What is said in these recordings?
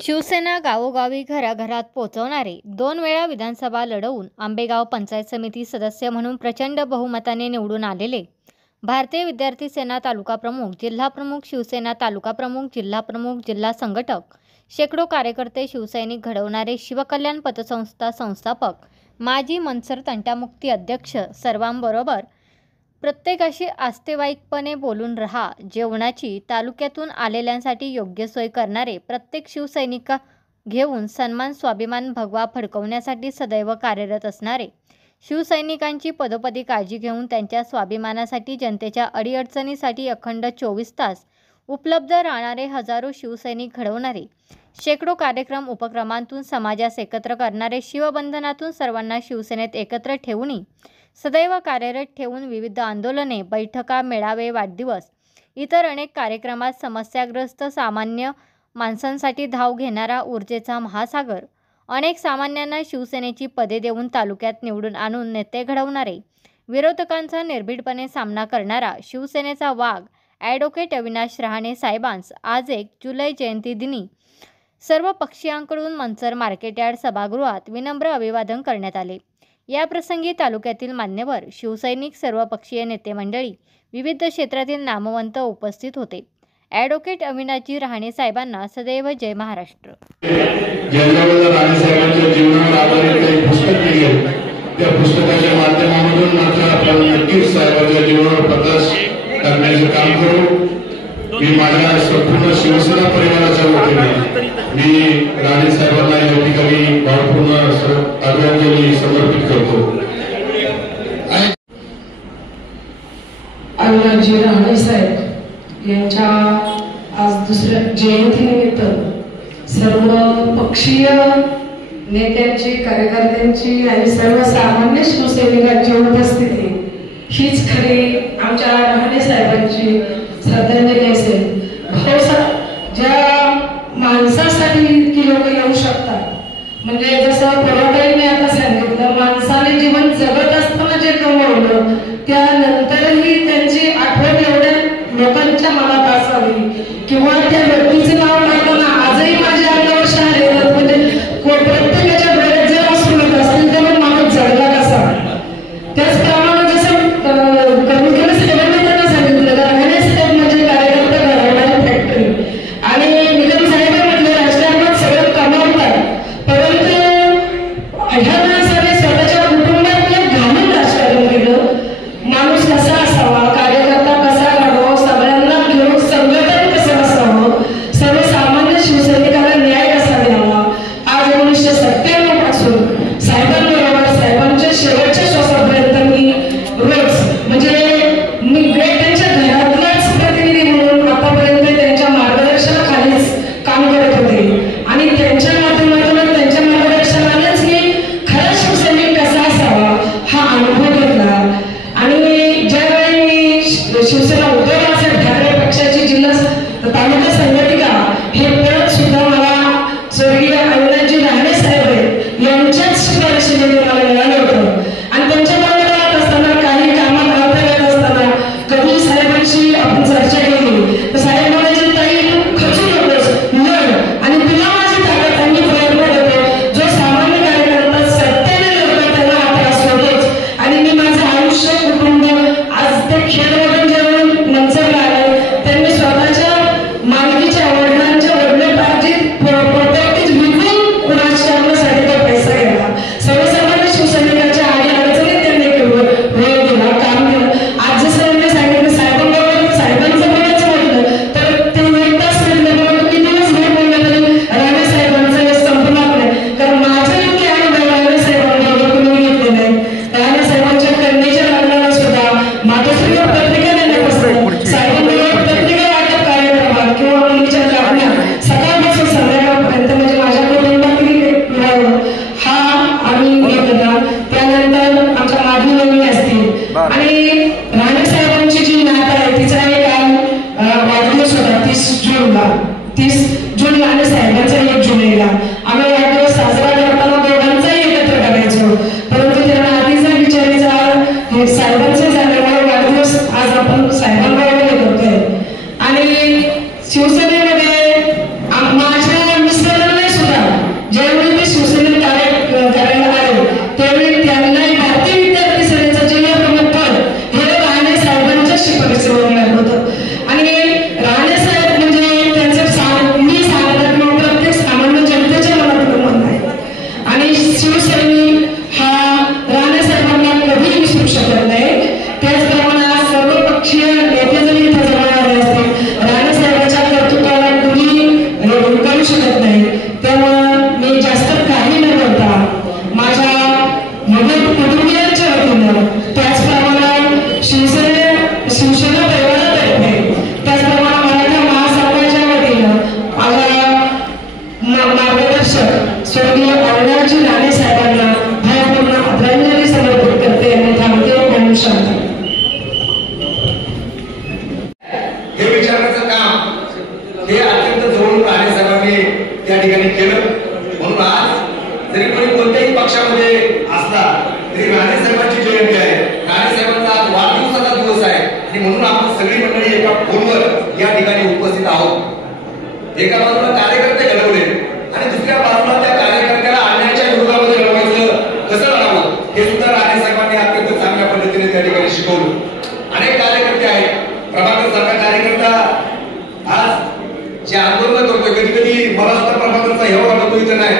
शिवसेना गावोगावी घराघरात पोहोचवणारे 2 वेळा विधानसभा लढवून आंबेगाव पंचायत समिती सदस्य म्हणून प्रचंड बहुमताने निवडून आलेले भारतीय विद्यार्थी सेना तालुका प्रमुख, जिल्हा प्रमुख, शिवसेना तालुका प्रमुख, जिल्हा प्रमुख, जिल्हा संघटक, शेकडो कार्यकर्ते, शिवसैनिक घडवणारे शिवकल्याण पतसंस्था संस्थापक, माजी मनसर तंटामुक्ती अध्यक्ष सर्वांबरोबर प्रत्येकाशी आस्थेवाईकपणे बोलून रहा, जेवणाची तालुक्यातून आलेल्यांसाठी योग्य सोय करणारे, प्रत्येक शिवसैनिका घेऊन सन्मान स्वाभिमान भगवा फडकवण्यासाठी सदैव कार्यरत असणारे, शिवसैनिकांची पदोपदी काळजी घेऊन त्यांच्या स्वाभिमानासाठी जनतेच्या अडीअडचणीसाठी अखंड 24 तास उपलब्ध राहणारे हजारो शिवसैनिक घडवणारे, शेकडो कार्यक्रम उपक्रमांतून समाजास एकत्र करणारे, शिवबंधनातून सर्वांना शिवसेनेत एकत्र ठेवून सदैव कार्यरत ठेवून विविध आंदोलने, बैठका, मेळावे, वाढदिवस, इतर अनेक कार्यक्रमात समस्याग्रस्त सामान्य माणसांसाठी धाव घेणारा ऊर्जेचा महासागर, अनेक सामान्यांना शिवसेनेची पदे देऊन तालुक्यात निवडून आणून नेते घडवणारे, विरोधकांचा निर्भीडपणे सामना करणारा शिवसेनेचा वाघ ॲडव्होकेट अविनाश रहाणे साहेबांस आज 1 जुलै जयंतीदिनी सर्व पक्षीयांकडून मनसर मार्केटयार्ड सभागृहात विनम्र अभिवादन करण्यात आले. याप्रसंगी तालुक्यातील मान्यवर, शिवसैनिक, सर्वपक्षीय नेते मंडळी, विविध क्षेत्रातील नामवंत उपस्थित होते. ॲडव्होकेट अविनाशजी रहाणे साहेबांना सदैव जय महाराष्ट्र. रहाणे साहेबांच्या जीवनावर आधारित एक पुस्तक लिहिले, त्या पुस्तकाच्या माध्यमातून मात्र आपण नक्कीच साहेबांच्या जीवनावर प्रकाश करण्याचे काम करू. मी माझ्या संपूर्ण शिवसेना परिवाराच्या वतीने मी रहाणे साहेबांना या ठिकाणी भावपूर्ण आदरांजली समर्पित करतो. अविनाशजी रहाणे साहेब यांच्या आज दुसऱ्या जयंतीनिमित्त सर्व पक्षीय नेत्यांची, कार्यकर्त्यांची आणि सर्वसामान्य शिवसैनिकांची उपस्थिती हीच खरी आमच्या रहाणे साहेबांची श्रद्धांजली असेल. ज्या माणसासाठी इतकी लोक येऊ शकतात, म्हणजे जसं परोटाईने आता सांगितलं, माणसाने जीवन जगत असताना जे कमवलं त्यानंतरही त्यांची आठवण एवढ्या लोकांच्या मनात असावी किंवा त्या व्यक्तीचं नाव टाकताना आजही माझ्या अंगावर शहारे येतात. म्हणजे प्रत्येकाच्या डोळ्यात जर असू नका असतील तर माणूस जगला कसा. त्याचप्रमाणे जसं कर्मचारी साहेबांनी त्यांना सांगितलं, रहाणे साहेब म्हणजे कार्यकर्ता घडवणारी फॅक्टरी. आणि निकम साहेब म्हटलं राजकारणात सगळं कमावतात, परंतु ह्या माणसाने स्वतःच्या कुटुंबातले घालून राजकारण केलं. माणूस कसा असावा, कार्यकर्ता कसा घडावा, सगळ्यांना घेऊन संघटन कसं असावं, सर्वसामान्य शिवसैनिकाला न्याय कसा द्यावा. आज 1997 पासून साहेबांबरोबर साहेबांच्या शेवटच्या श्वासापर्यंत मी रोज म्हणजे मी त्यांच्या घरातलाच प्रतिनिधी म्हणून आतापर्यंत त्यांच्या मार्गदर्शनाखालीच काम करत होते. आणि त्यांच्या माध्यमातून त्यांच्या मार्गदर्शनानेच मी खरा शिवसैनिक कसा असावा हा अनुभव घेतला. आणि ज्यावेळी मी शिवसेना उद्धव बाळासाहेब ठाकरे पक्षाची जिल्हा तालुका संघटिका हे पद सुद्धा मला स्वर्गीय अविनाशजी रहाणे साहेब यांच्याच शिफारशीने मला मिळालं होतं. आणि त्यांच्या मार्गदर्शनात असताना काही कामात अडथळे येत असताना कधी साहेबांशी आपण चर्चा केली तर साहेब म्हणायचे, ताई तू खचू नकोस, लढ आणि तुला माझी ताकद आणि प्रयत्न देतो. जो सामान्य कार्यकर्ता सत्तेने लढतो त्याला हा त्रास होतोच. आणि मी माझं आयुष्य, कुटुंब आज ते खेळमधून जेवण मनसरला आले, त्यांनी स्वतःच्या मालकीच्या वडिलांच्या वडिलोपार्जित प्रॉपर्टीज विकून राजकारणासाठी तो पैसा घेतला. सर्वसामान्य शिवसैनिकांच्या अडचणीत त्यांनी वेळ दिला, काम केलं. आज जसं मी सांगितलं साहेबांबरोबर साहेबांचं बोलायचं म्हटलं तर ते 1 तास म्हटलं, बरोबर किती दिवस वेळ बोललं तरी रहाणे साहेबांचं हे संपणार नाही. कारण माझं इतके अनुभव रहाणे साहेबांबरोबर कुणी घेतले नाही. रहाणे साहेबांच्या कन्येच्या लग्नाला सुद्धा मातोश्रीवर पत्रिका देण्यात असतं, साहेबांबरोबर पत्रिका वाटप कार्यक्रमात किंवा मुलीच्या लग्नात सकाळपासून संध्याकाळपर्यंत म्हणजे माझ्या कुटुंबातील हा आम्ही घेतला. त्यानंतर आमच्या माधी वहिनी असतील आणि रहाणे साहेबांची जी नात आहे तिचा एक वाढदिवस होता 30 जूनला. 30 जून रहाणे साहेबांचा 1 जुलैला आम्ही वाढदिवस साजरा करताना दोघांचाही एकत्र करायचो. परंतु त्यांना आधीचा विचारीचा साहेबांचा झाल्यामुळे वाढदिवस आज आपण साहेबांबरोबर करतोय. आणि शिवसेनेमध्ये माझ्या मिस्टरांना शकत नाही, त्यामुळं मी जास्त काही न करता माझ्या कुटुंबियांच्या वतीनं, त्याचप्रमाणे शिवसेना परिवारातर्फे, त्याचप्रमाणे मराठा महासंघाच्या वतीनं माझ्या मार्गदर्शक स्वर्गीय अविनाशजी राणे साहेबांना भावपूर्ण आदरांजली समर्पित करते आणि थांबते. ओम शांती. हे विचारण्याचं काम हे अत्यंत जवळून राणे साहेबांनी त्या ठिकाणी केलं. म्हणून आज जरी कोणी कोणत्याही पक्षामध्ये असला तरी राणे साहेबांची जयंती आहे, राणे साहेबांचा आज वाढदिवसाचा दिवस आहे आणि म्हणून आपण सगळी मंडळी एका फोनवर या ठिकाणी उपस्थित आहोत. एका बाजूला कार्यकर्ते घडवले आणि दुसऱ्या बाजूला त्या कार्यकर्त्याला अन्यायाच्या विरोधामध्ये लढवायचं कसं लढावं हे सुद्धा राणे साहेबांनी अत्यंत चांगल्या पद्धतीने त्या ठिकाणी शिकवलं. अनेक कार्यकर्ते आहेत, प्रभाकर सारखा कार्यकर्ता आज जे आंदोलन करतोय, कधी कधी मला सुद्धा प्रभाकरचा हेवा वाटतो इथं नाही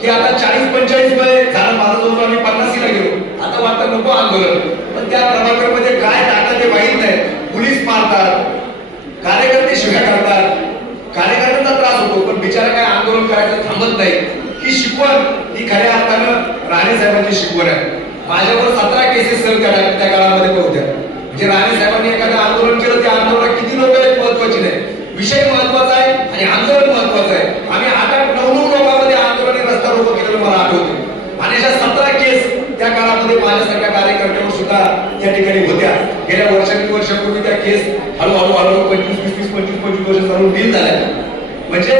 की आता 40-45 वय झालं माझं, जवळ आम्ही 50ला गेलो, आता वाटतं नको आंदोलन. पण त्या प्रभाकर मध्ये काय टाकलं ते माहीत नाही. पोलीस मारतात, कार्यकर्ते शिव्या करतात, कार्यकर्त्यांचा त्रास होतो, पण बिचारा काय आंदोलन करायचं थांबत नाही. ही शिकवण ही खऱ्या अर्थानं राणे साहेबांची शिकवण आहे. माझ्यावर 17 केसेस सर त्या काळामध्ये होत्या. म्हणजे राणे साहेबांनी एखादं आंदोलन केलं, त्या आंदोलनात किती लोक आहेत महत्वाची नाही, विषय महत्वाचा आहे आणि आंदोलन महत्वाचं आहे. आम्ही 8-9 लोकांमध्ये आंदोलन रस्ता रोको केलेलं मला आठवते आणि अशा 17 केस त्या काळामध्ये माझ्यासारख्या कार्यकर्त्यांवर सुद्धा त्या ठिकाणी होत्या. गेल्या वर्षापूर्वी त्या केस हळूहळू 25 वर्ष चालून डील झाल्या. म्हणजे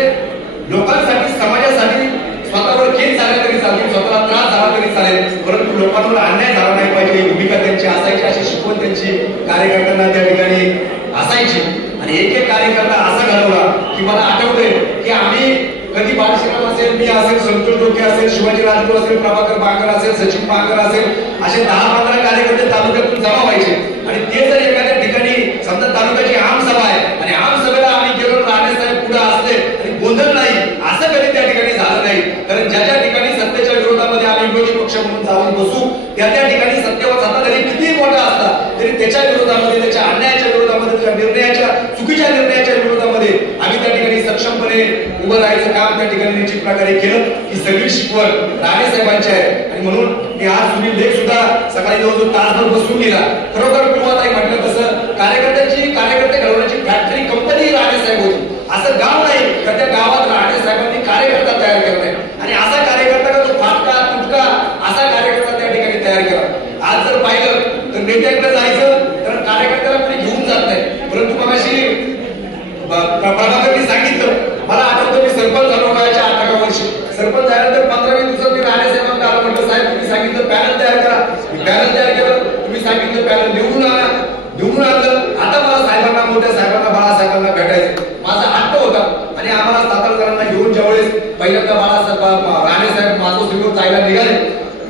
लोकांसाठी, समाजासाठी स्वतःवर केस झाल्या तरी चालेल, स्वतःला त्रास झाला तरी चालेल, परंतु लोकांवर अन्याय झाला नाही पाहिजे ही भूमिका त्यांची असायची. अशी शिकवण त्यांची कार्यकर्त्यांना त्या ठिकाणी असायची. आणि एक कार्यकर्ता असा घडवला की मला आठवतंय की आम्ही कधी बाळशिराम असेल, मी असेल, संतोष डोके असेल, शिवाजी राजगुरू असेल, प्रभाकर बांगर असेल, सचिन बांगर असेल, असे 10-15 कार्यकर्ते तालुक्यातून जमा व्हायचे आणि ते जर एखाद्या ठिकाणी समजा तालुक्याची आमसभा आहे आणि आमसभेला आम्ही गेलो, राणे साहेब पुढे असले आणि गोंधळ नाही, असं कधी त्या ठिकाणी झालं नाही. कारण ज्या ज्या ठिकाणी सत्तेच्या विरोधामध्ये आम्ही विरोधी पक्ष म्हणून जाऊन बसू, त्या त्या ठिकाणी सत्तेवर सत्ताधारी कितीही मोठा असला तरी त्याच्या विरोधामध्ये, त्याच्या अन्यायाच्या विरोधामध्ये, त्याच्या निर्णयाच्या, चुकीच्या निर्णयाच्या विरोधामध्ये आम्ही त्या ठिकाणी सक्षमपणे उभं राहायचं काम त्या ठिकाणी निश्चित प्रकारे केलं. ही सगळी शिकवण राणे साहेबांची आहे. आणि म्हणून मी आज तुम्ही लेख सुद्धा सकाळी जवळजवळ तासभर बसून गेला. खरोखर पूर्वाताई म्हटलं तसं कार्यकर्ते घडवण्याची फॅक्टरी, कंपनी राणे साहेब होती. असं गाव नाही तर त्या गावात राणे साहेबांनी कार्यकर्ता तयार करणे आणि असा कार्यकर्ता का तो फाटका तुटका असा कार्यकर्ता त्या ठिकाणी तयार केला. आज जर पाहिलं तर नेत्याकडे जायचं तर कार्यकर्त्याला कोणी घेऊन जात नाही. परंतु मगाशी प्रभाकरनी सांगितलं, मला आठवतं मी सरपंच झालो वयाच्या 18व्या वर्षी. सरपंच झाल्यानंतर 15-20 दिवसात मी राणे साहेबांना आलो, म्हटलं साहेब तुम्ही सांगितलं पॅनल तयार करा. पॅनल तयार केलं, तुम्ही सांगितलं पॅनल निवडून आणलं. आता मला साहेबांना, मोठ्या साहेबांना, बाळासाहेबांना भेटायचं माझा हट्ट होता आणि आम्हाला सातारकरांना घेऊन ज्यावेळेस पहिल्यांदा राणे साहेब मातोश्रीवर जायला निघाले,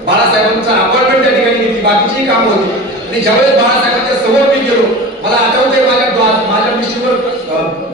बाळासाहेबांचं अपॉइंटमेंट त्या ठिकाणी घेतली, बाकीची कामं होती आणि ज्यावेळेस बाळासाहेबांच्या समोर मी गेलो, मला आठवतंय माझ्या मिशीवर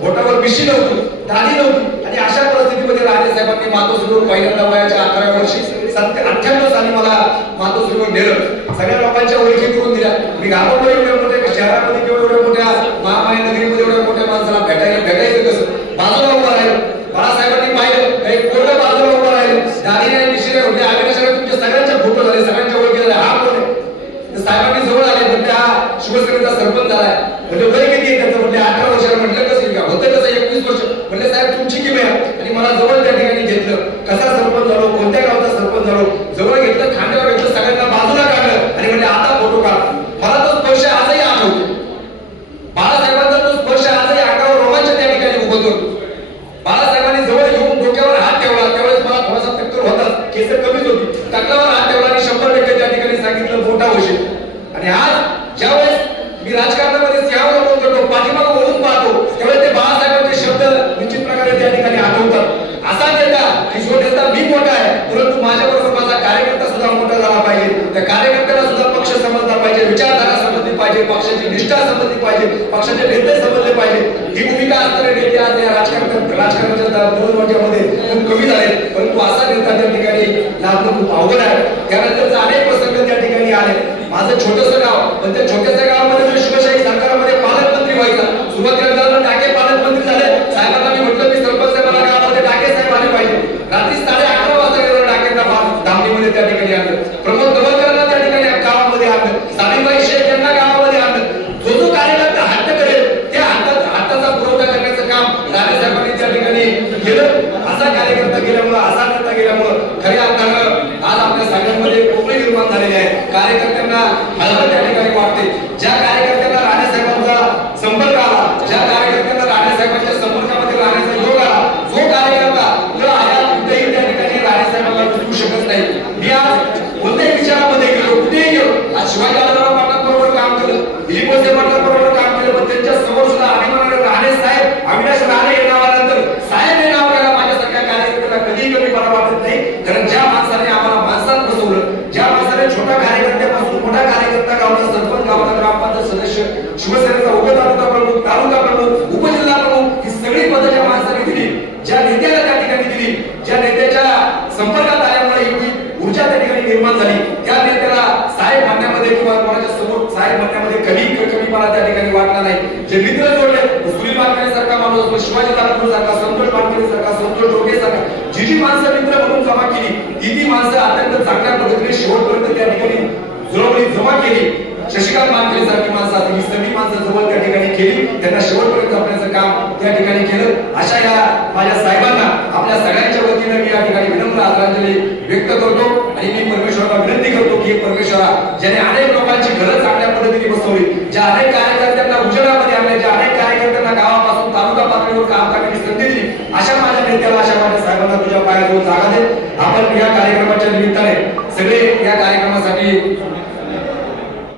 बोटावर मिशी नव्हती, दाढी नव्हती आणि अशा परिस्थितीमध्ये राणे साहेबांनी मातोश्रीवर पहिल्यांदा वयाच्या 18व्या वर्षी 98 साली मला मातोश्रीवर नेलं. सगळ्या लोकांच्या ओळखी करून दिल्या. मी घाबरलो, एवढ्या मोठ्या शहरामध्ये किंवा एवढ्या मोठ्या महामाया नगरीमध्ये एवढ्या मोठ्या माणसाला भेटायचं कसं. बाजूला उभं राहिलं, बाळासाहेबांनी पाहिलं, एक कोरडं बाजूला उभं राहिलं, दाढी नाही, मिशी नाही, म्हणजे आम्ही कशाला तुमच्या सगळ्यांच्या फोटो झाले, सगळ्यांच्या ओळखी झाल्या, हा कोण आहे. साहेबांनी जवळ आले, म्हणजे हा शिवसेनेचा सरपंच झालाय. म्हणजे वय किती आहे त्याचं, म्हणजे 18 वर्षाला. म्हटलं कसं होतं कसं 21 वर्ष. म्हणजे साहेब तुमची किती आहे. आणि मला जवळ त्या ठिकाणी घेतलं, कसा सरपंच झालो, कोणत्या गावचा सरपंच झालो, जवळ घेतलं, खांद्यावर घेतलं, सगळ्यांना बाजूला काढलं आणि म्हणजे आता फोटो काढ. मला तो स्पर्श आजही आठवतो. बाळासाहेबांचा तो स्पर्श आजही अंगावर रोमांच त्या ठिकाणी उभं करतो. बाळासाहेबांनी जवळ येऊन डोक्यावर हात ठेवला, त्यावेळेस मला थोडासा तक्कर होता, केस कमीच होती, टकलावर हात ठेवला आणि 100% त्या ठिकाणी सांगितलं मोठा होशील. आणि आज ज्यावेळेस मी राजकारणामध्ये सिंहावर करतो, पाठीमागं वळून पाहतो, त्यावेळेस ते बाळासाहेबांचे शब्द निश्चित प्रकारे त्या ठिकाणी आठवतात. असा नेता की जो नेता मी मोठा आहे, परंतु माझ्याबरोबर माझा कार्यकर्ता सुद्धा मोठा झाला पाहिजे. त्या कार्यकर्त्याला सुद्धा पक्ष समजला पाहिजे, विचारधारा समजली पाहिजे, पक्षाची निष्ठा समजली पाहिजे, पक्षाचे नेते समजले पाहिजे. ही भूमिका असणारे नेते आज या राजकारणाच्या दरवाज्यामध्ये खूप कमी झाले. परंतु असा नेता त्या ठिकाणी लाभणं खूप अवघड आहे. त्यानंतरचे अनेक प्रसंग त्या ठिकाणी आले. माझं छोटंसं गाव, पण त्या छोट्याशा गावामध्ये जर शिवशाही सरकारमध्ये पालकमंत्री व्हायचा, सुरुवातीला टाके पालकमंत्री झाले. साहेबांना मी म्हटलं मी सरपंच आहे, मला गावामध्ये टाके केलं. असा कार्यकर्ता गेल्यामुळं, असा नेता गेल्यामुळं खऱ्या अर्थानं आज आपल्या सगळ्यांमध्ये कोकणी निर्माण झालेली आहे. कार्यकर्त्यांना हळहळ त्या ठिकाणी वाटते. ज्या कार्यकर्त्यांना राणेसाहेबांचा संपर्क आला, ज्या कार्यकर्त्यांना राणेसाहेबांच्या संपर्कामध्ये राहण्याचा योग आला, जो कार्यकर्ता तो आयात कुठेही त्या ठिकाणी राणेसाहेबांना विसरू शकत नाही. मी आज कोणत्याही विचारामध्ये गेलो, कुठेही गेलो, आज शिवाजी आढळराव पाटलांबरोबर काम केलं, दिलीप वळसे पाटलांबरोबर काम केलं, पण त्यांच्या समोर सुद्धा अभिमानाने राणे साहेब, अविनाश राणे हे नाव आल्यानंतर साहेब हे नाव घ्यायला माझ्यासारख्या कार्यकर्त्याला कधीही कमीपणा वाटत नाही. कारण ज्या माणसाने आम्हाला माणसात बसवलं, ज्या माणसाने छोट्या कार्यकर्त्यापासून मोठा कार्यकर्ता, गावचा सरपंच, गावचा ग्रामपंचायत सदस्य, शिवसेनेचा उपतालुका प्रमुख, तालुका प्रमुख, उपजिल्हा प्रमुख, ही सगळी पदं ज्या माणसाने दिली, ज्या नेत्याला त्या ठिकाणी दिली, ज्या नेत्याच्या संपर्कात आल्यामुळे एवढी ऊर्जा त्या ठिकाणी निर्माण झाली, त्या नेत्याला साहेब म्हणण्यामध्ये किंवा कोणाच्या समोर साहेब म्हणण्यामध्ये कमीपणा त्या ठिकाणी वाटला नाही. जे मित्र जोडले, सुनील मानकरे सारखा माणूस, शिवाजी तारापूर सारखा, संतोष मानकरे सारखा, संतोष डोके सारखा, जी माणसं मित्र म्हणून जमा केली, ती माणसं अत्यंत चांगल्या पद्धतीने शेवटपर्यंत त्या ठिकाणी जुळवणी जमा केली. शशिकांत मानकरे सारखी माणसं असतील, ही सगळी माणसं जवळ त्या ठिकाणी केली, त्यांना शेवटपर्यंत जपण्याचं काम त्या ठिकाणी केलं. अशा या माझ्या साहेबांना आपल्या सगळ्यांच्या वतीनं मी या ठिकाणी विनम्र आदरांजली व्यक्त करतो आणि मी परमेश्वराला विनंती करतो की परमेश्वरा, ज्याने अनेक लोकांची घरं चांगल्या पद्धतीने बसवली, ज्या अनेक कार्यकर्त्यांना उजेडामध्ये आणले, ज्या अनेक कार्यकर्त्यांना गावापासून तालुका पातळीवर काम करण्याची संधी दिली, अशा माझ्या नेत्याला, अशा माझ्या साहेबांना तुझ्या पायाजवळ जागा दे. आपण या कार्यक्रमाच्या निमित्ताने सगळे